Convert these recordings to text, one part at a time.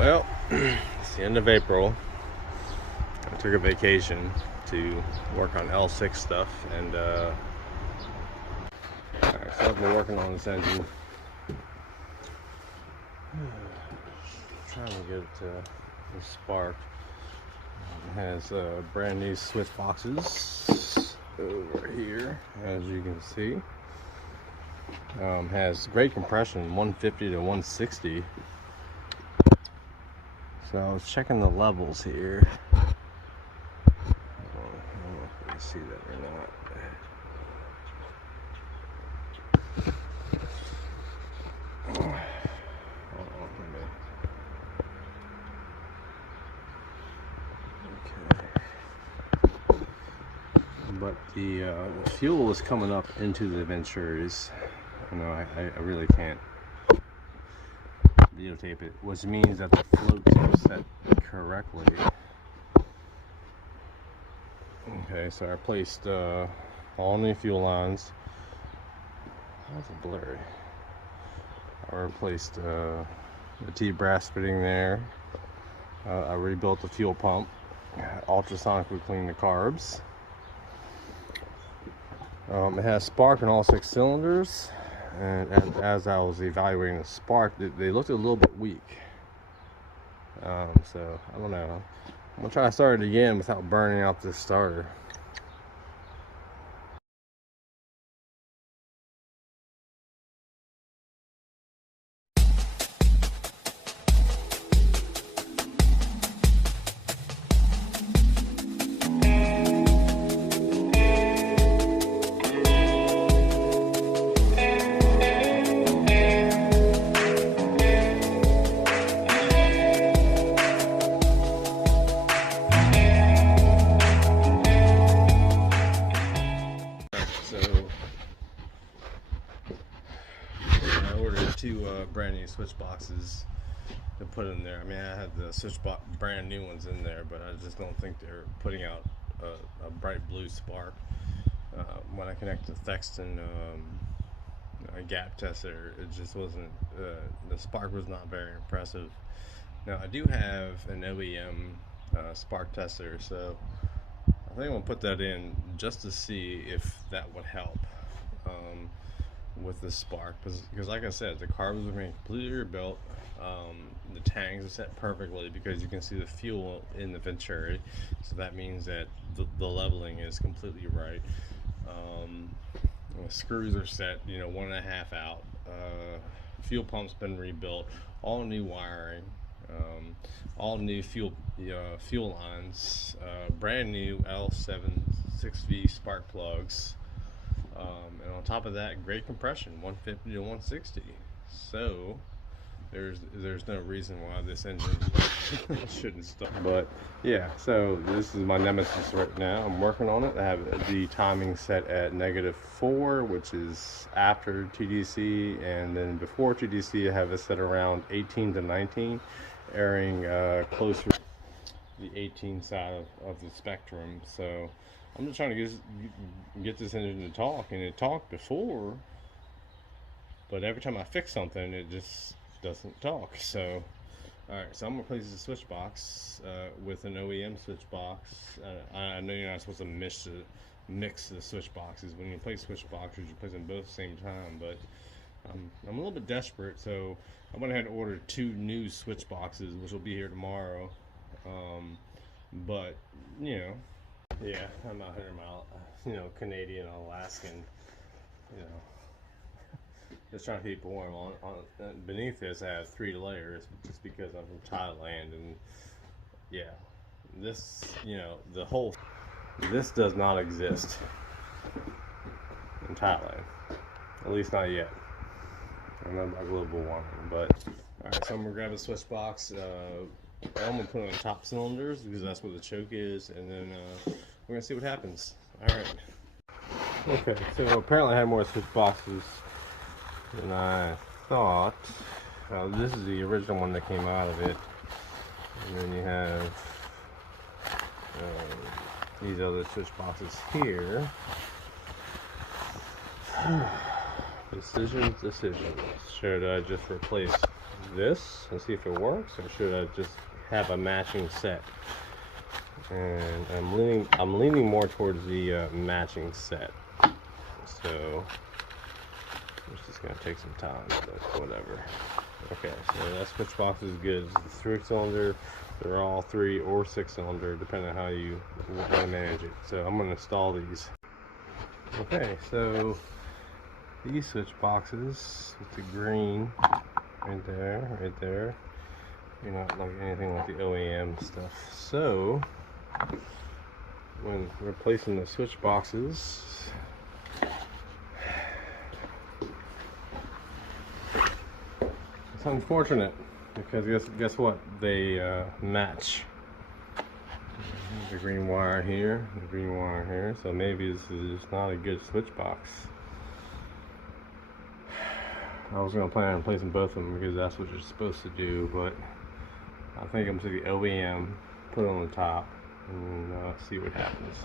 Well, it's the end of April. I took a vacation to work on L6 stuff, and alright, so I've been working on this engine. Trying to get it to spark. It has brand new Switchboxes over here, as you can see. Has great compression, 150 to 160. So I was checking the levels here. I don't know if you can see that or not. Okay. But the fuel is coming up into the Venturas. I really can't videotape it, which means that the floats are set correctly. Okay, so I placed all new fuel lines. That's blurry. I replaced the T-brass fitting there. I rebuilt the fuel pump, ultrasonically cleaned the carbs. It has spark in all 6 cylinders. And as I was evaluating the spark, they looked a little bit weak. So I don't know. I'm gonna try to start it again without burning out this starter. Two brand new Switchboxes to put in there. I mean, I had the Switchbox brand new ones in there, but I just don't think they're putting out a bright blue spark. When I connect the Thexton gap tester, it just wasn't, the spark was not very impressive. Now I do have an OEM spark tester, so I think I'm gonna put that in just to see if that would help with the spark, because like I said, the carbs are being completely rebuilt. The tanks are set perfectly because you can see the fuel in the Venturi, so that means that the leveling is completely right. The screws are set, 1.5 out. Fuel pump's been rebuilt, all new wiring, all new fuel lines, brand new L7 6V spark plugs. And on top of that, great compression, 150 to 160. So there's no reason why this engine shouldn't start. But yeah, so this is my nemesis right now. I'm working on it. I have the timing set at -4, which is after TDC, and then before TDC I have it set around 18 to 19, airing closer to the 18 side of the spectrum. So I'm just trying to get this engine to talk, and it talked before, but every time I fix something, it just doesn't talk. So, alright, so I'm going to replace the switch box with an OEM switch box. I know you're not supposed to mix the switch boxes. When you place switch boxes, you place them both at the same time, but I'm a little bit desperate, so I went ahead and ordered 2 new switch boxes, which will be here tomorrow. But, yeah, I'm out here, Canadian, Alaskan, just trying to keep warm. Beneath this, I have 3 layers, just because I'm from Thailand, and yeah, this, this does not exist in Thailand, at least not yet. I don't know about global warming, but alright, so I'm gonna grab a switch box. I'm gonna put it on top cylinders because that's where the choke is, and then we're gonna see what happens. Alright. Okay, so apparently I had more switch boxes than I thought. This is the original one that came out of it, and then you have these other switch boxes here. Decisions. Should I just replace this and see if it works, or should I just have a matching set? And I'm leaning more towards the matching set. So it's just gonna take some time, but whatever. Okay, so that switch box is good. It's 3-cylinder. They're all 3 or 6-cylinder, depending on how you want to manage it. So I'm gonna install these. Okay, so these switch boxes with the green right there. You're not like anything like the OEM stuff. So when replacing the switch boxes, it's unfortunate because guess what? They match. The green wire here, the green wire here. So maybe this is not a good switch box. I was gonna plan on placing both of them because that's what you're supposed to do, but I think I'm gonna take the OEM, put it on the top, and see what happens.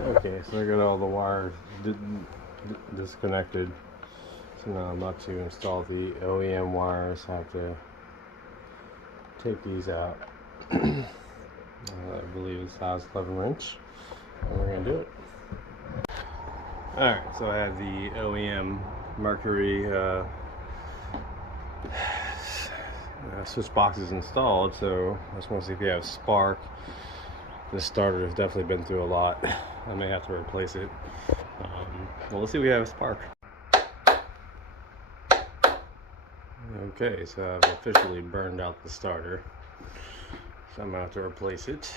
Okay, so I got all the wires disconnected. So now I'm about to install the OEM wires. I have to take these out. I believe it's size 11-inch, and we're gonna do it. Alright, so I have the OEM Mercury switch boxes installed, so I just want to see if you have spark. This starter has definitely been through a lot. I may have to replace it. Well, let's see if we have a spark. Okay, so I've officially burned out the starter. So I'm gonna have to replace it.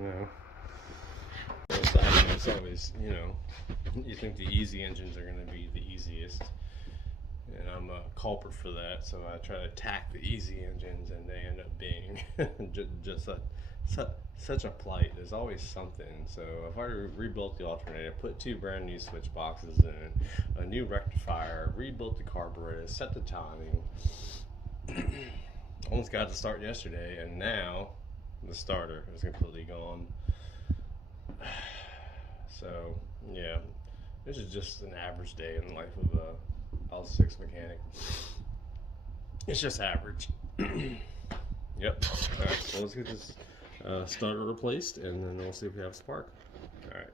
You know, it's always, you know, you think the easy engines are gonna be the easiest, and I'm a culprit for that. So I try to attack the easy engines, and they end up being just such a plight. There's always something. So if I rebuilt the alternator, put 2 brand new switch boxes in, a new rectifier, rebuilt the carburetor, set the timing. Almost got to start yesterday, and now the starter is completely gone. So yeah, this is just an average day in the life of a L6 mechanic. It's just average. Yep. All right, so let's get this starter replaced, and then we'll see if we have a spark. All right.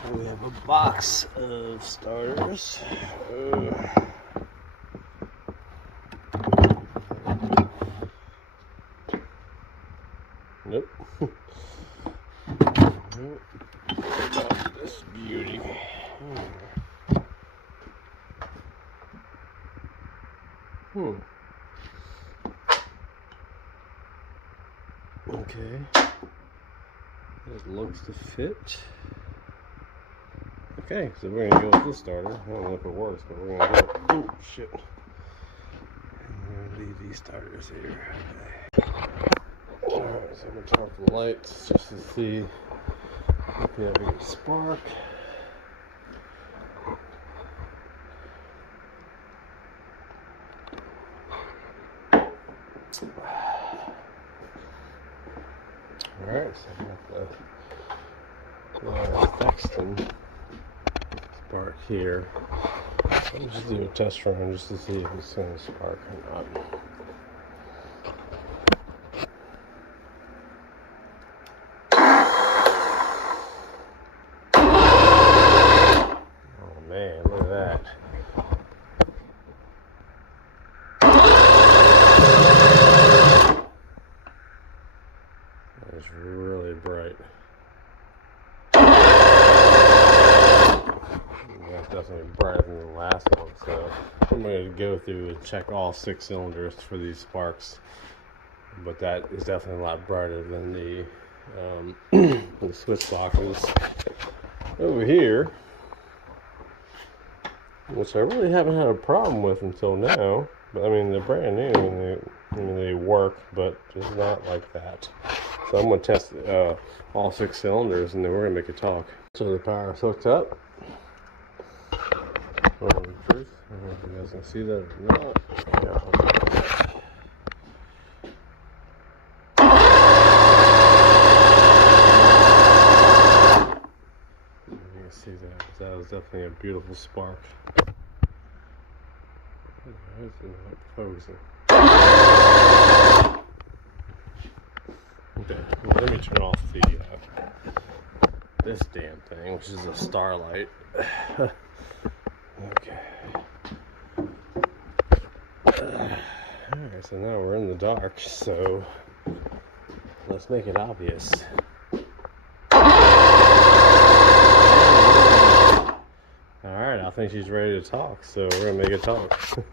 So we have a box of starters. Nope. Nope. This beauty. Okay. It looks to fit. Okay, so we're gonna go with this starter. I don't know if it works, but we're gonna do it. Oh shit. I'm gonna leave these starters here. Alright, so I'm gonna turn off the lights just to see if we have any spark. Alright, so I got the Sexton spark here. Let me just do a test run just to see if it's going to spark or not. Oh man, look at that. That was really bright. That's definitely brighter than the last one, so I'm going to go through and check all 6 cylinders for these sparks, but that is definitely a lot brighter than the the switch boxes over here, which I really haven't had a problem with until now. But I mean, they're brand new and they work, but just not like that. So I'm going to test all 6 cylinders, and then we're going to make a talk. So the power is hooked up. The truth. I don't know if you guys can see that or not. Yeah. You can see that. That was definitely definitely a beautiful spark. It's not focusing. Okay, well, let me turn off the this damn thing, which is a starlight. Okay. Alright, so now we're in the dark, so let's make it obvious. Alright, I think she's ready to talk, so we're gonna make it talk.